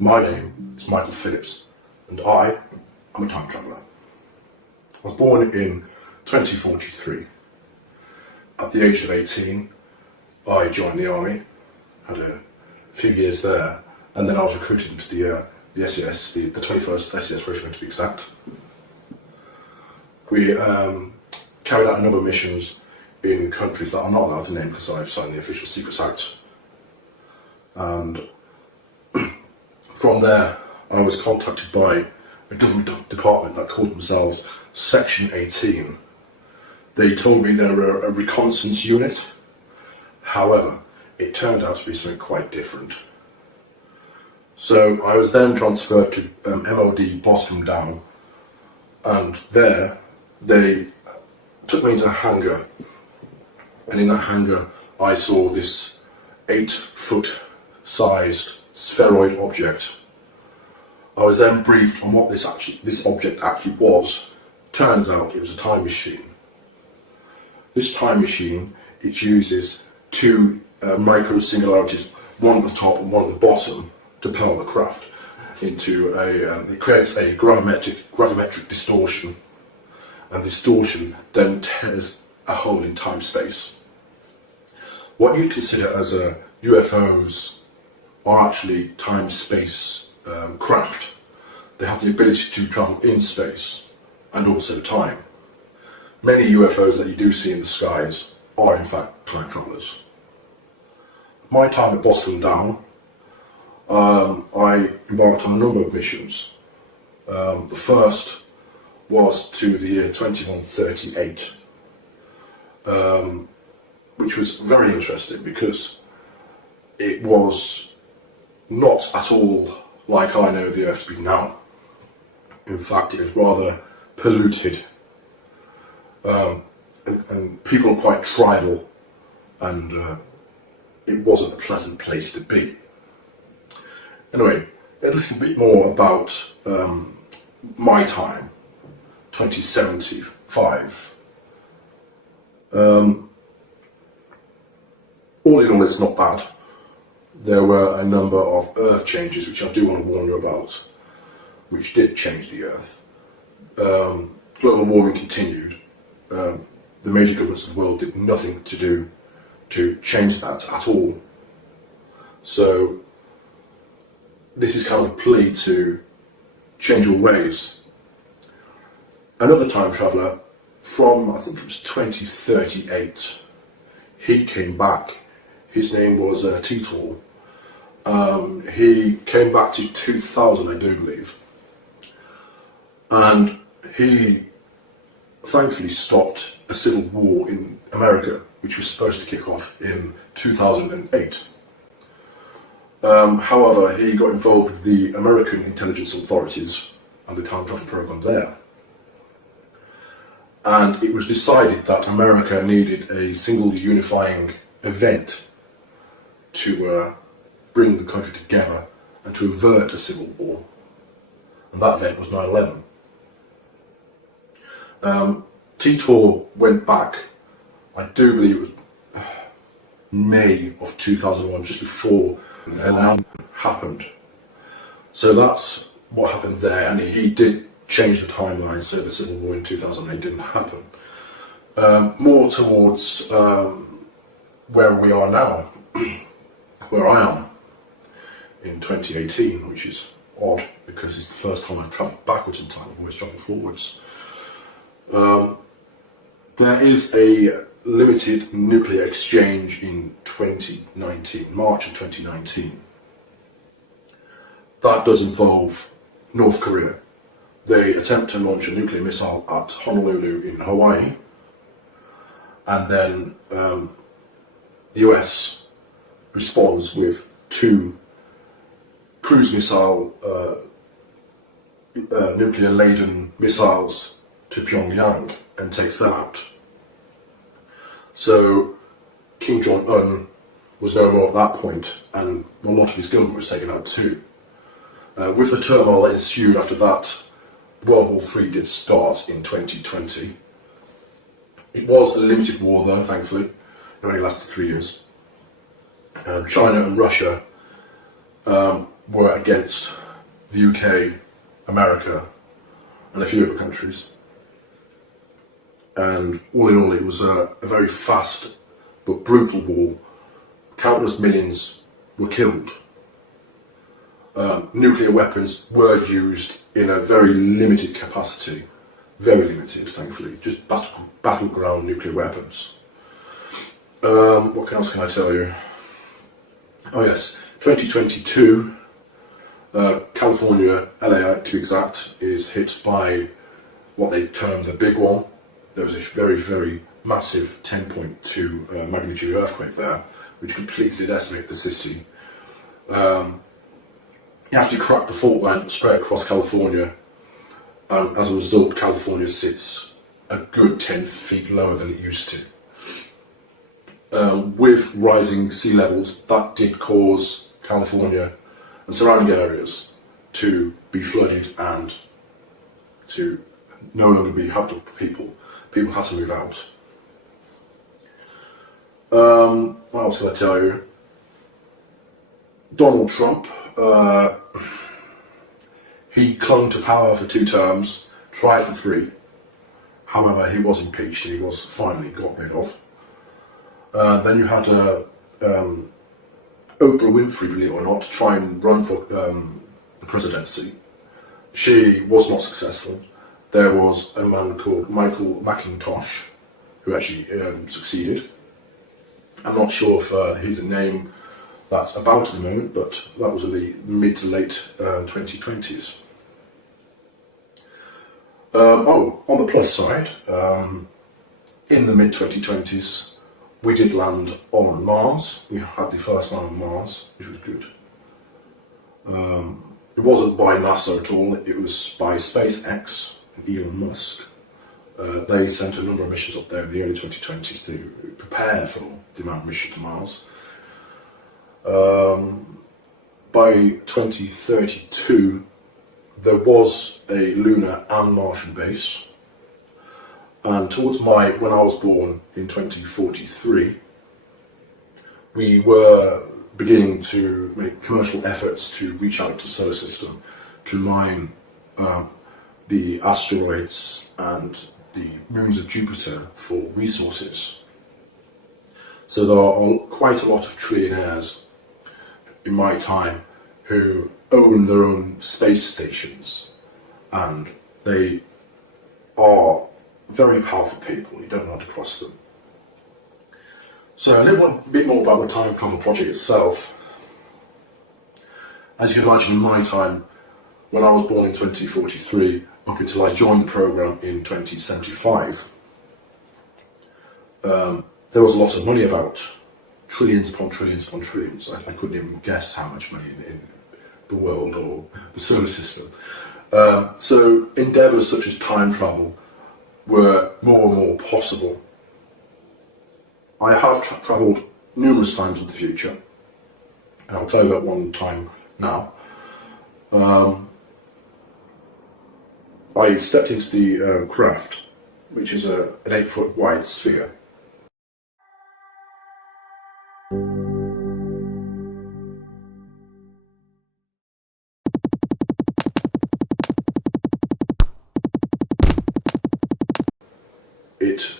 My name is Michael Phillips, and I am a time traveller. I was born in 2043. At the age of 18, I joined the army, had a few years there, and then I was recruited into the SES, the 21st SES Regiment to be exact. We carried out a number of missions in countries that I'm not allowed to name because I've signed the Official Secrets Act. And from there, I was contacted by a government department that called themselves Section 18. They told me they were a reconnaissance unit. However, it turned out to be something quite different. So I was then transferred to MOD Bottom Down, and there they took me into a hangar, and in that hangar I saw this 8-foot sized spheroid object. I was then briefed on what this object actually was. Turns out it was a time machine. This time machine, it uses two micro singularities, one at the top and one at the bottom, to power the craft into it creates a gravimetric distortion, and distortion then tears a hole in time-space. What you'd consider as UFOs are actually time-space craft. They have the ability to travel in space and also time. Many UFOs that you do see in the skies are in fact time travellers. My time at Boston Down, I embarked on a number of missions. The first was to the year 2138, which was very interesting because it was not at all like I know the Earth to be now. In fact, it was rather polluted, and people were quite tribal, and it wasn't a pleasant place to be. Anyway, a little bit more about my time, 2075. All in all, it's not bad. There were a number of Earth changes which I do want to warn you about, which did change the Earth. Global warming continued. The major governments of the world did nothing to change that at all. So this is kind of a plea to change your ways. Another time traveller from, I think it was 2038, he came back. His name was Travler. He came back to 2000, I do believe, and he thankfully stopped a civil war in America, which was supposed to kick off in 2008. However, he got involved with the American intelligence authorities and the time travel program there. And it was decided that America needed a single unifying event to bring the country together and to avert a civil war. And that event was 9/11. Travler went back, I do believe it was May of 2001, just before 9/11 happened. So that's what happened there, and he did change the timeline so the civil war in 2008 didn't happen. More towards where we are now, where I am in 2018, which is odd because it's the first time I've travelled backwards in time. I've always travelled forwards. There is a limited nuclear exchange in 2019, March of 2019. That does involve North Korea. They attempt to launch a nuclear missile at Honolulu in Hawaii, and then the US responds with 2 cruise missile nuclear-laden missiles to Pyongyang and takes that out. So Kim Jong-un was no more at that point, and a lot of his government was taken out too. With the turmoil that ensued after that, World War III did start in 2020. It was a limited war though, thankfully. It only lasted 3 years. China and Russia were against the UK, America, and a few other countries. And all in all, it was a very fast but brutal war. Countless millions were killed. Nuclear weapons were used in a very limited capacity, very limited, thankfully, just battleground nuclear weapons. What else can I tell you? Oh yes, 2022, California, LA to be exact, is hit by what they term the big one. There was a very, very massive 10.2 magnitude earthquake there, which completely decimated the city. It actually cracked the fault line straight across California, and as a result, California sits a good 10 feet lower than it used to. With rising sea levels, that did cause California and surrounding areas to be flooded and to no longer be habitable for people. People had to move out. What else can I tell you? Donald Trump, he clung to power for 2 terms, tried for 3. However, he was impeached and he was finally got rid of. Then you had Oprah Winfrey, believe it or not, try and run for the presidency. She was not successful. There was a man called Michael McIntosh who actually succeeded. I'm not sure if he's a name that's about at the moment, but that was in the mid to late 2020s. On the plus side, in the mid 2020s, we did land on Mars. We had the first land on Mars, which was good. It wasn't by NASA at all, it was by SpaceX and Elon Musk. They sent a number of missions up there in the early 2020s to prepare for the manned mission to Mars. By 2032, there was a lunar and Martian base. And towards when I was born in 2043, we were beginning to make commercial efforts to reach out to the solar system, to mine the asteroids and the moons of Jupiter for resources. So there are quite a lot of trillionaires in my time who own their own space stations, and they are very powerful people. You don't want to cross them. So a little bit more about the time travel project itself. As you can imagine, in my time, when I was born in 2043, up until I joined the program in 2075, there was a lot of money about. Trillions upon trillions upon trillions. I couldn't even guess how much money in the world or the solar system. So endeavours such as time travel were more and more possible. I have travelled numerous times in the future, and I'll tell you about one time now. I stepped into the craft, which is an 8-foot wide sphere. It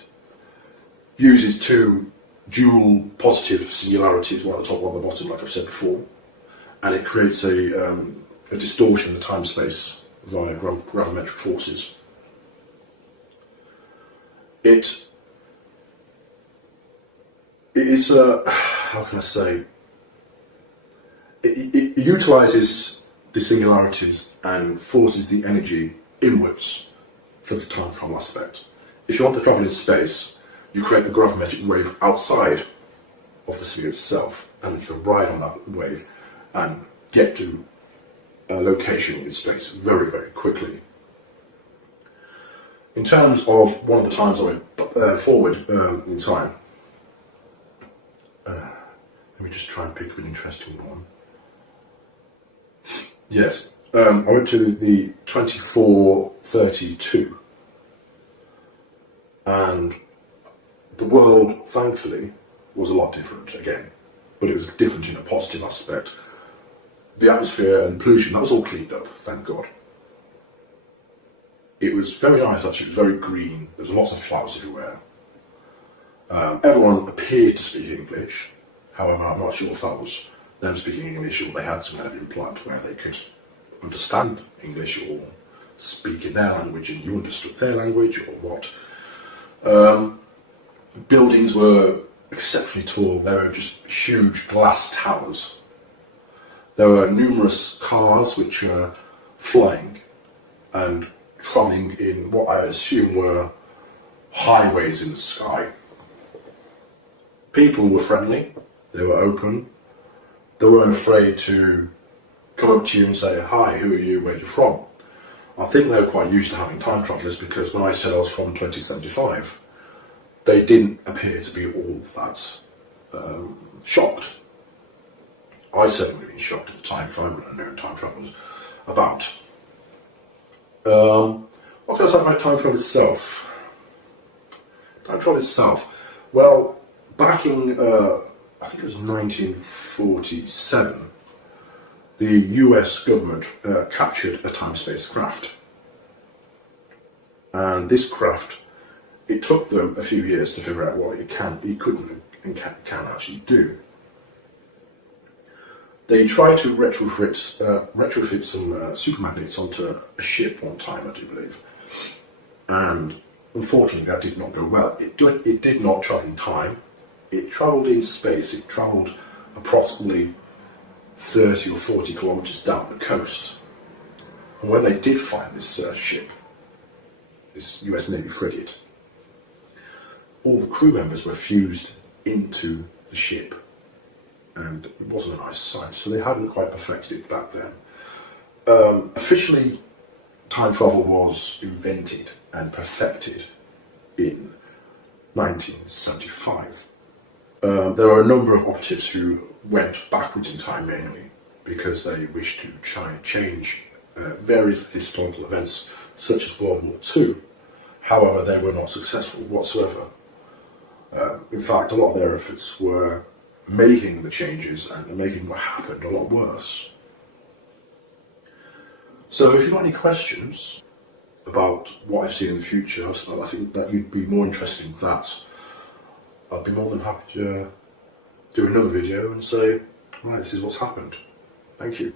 uses 2 dual positive singularities, one at the top, one at the bottom, like I've said before, and it creates a distortion in the time-space via gravimetric forces. It is how can I say? It utilises the singularities and forces the energy inwards for the time travel aspect. If you want to travel in space, you create a gravimetric wave outside of the sphere itself, and you can ride on that wave and get to a location in space very, very quickly. In terms of one of the times I went forward in time, let me just try and pick an interesting one. Yes, I went to the 2432, and the world, thankfully, was a lot different again, but it was different in a positive aspect. the atmosphere and pollution, that was all cleaned up, thank God. It was very nice actually, it was very green, there was lots of flowers everywhere. Everyone appeared to speak English, however I'm not sure if that was them speaking English or they had some kind of implant where they could understand English or speak in their language and you understood their language or what. Buildings were exceptionally tall, there were just huge glass towers. There were numerous cars which were flying and travelling in what I assume were highways in the sky. People were friendly, they were open, they weren't afraid to come up to you and say, hi, who are you, where are you from? I think they were quite used to having time travellers because when I said I was from 2075, they didn't appear to be all that shocked. I certainly would have been shocked at the time if I would have known time travel was about. What can I say about time travel itself? Time travel itself, well, back in, I think it was 1947, the US government captured a time-space craft. And this craft, it took them a few years to figure out what it couldn't and can actually do. They tried to retrofit some supermagnets onto a ship one time, I do believe. And unfortunately that did not go well. It did not travel in time. It travelled in space. It travelled approximately 30 or 40 kilometres down the coast. And when they did find this ship, this US Navy frigate, all the crew members were fused into the ship. And it wasn't a nice sight, so they hadn't quite perfected it back then. Officially, time travel was invented and perfected in 1975. There were a number of operatives who went backwards in time mainly because they wished to try and change various historical events such as World War II. However, they were not successful whatsoever. In fact, a lot of their efforts were making the changes and making what happened a lot worse. So if you've got any questions about what I see in the future, I think that you'd be more interested in that. I'd be more than happy to do another video and say, right, this is what's happened. Thank you.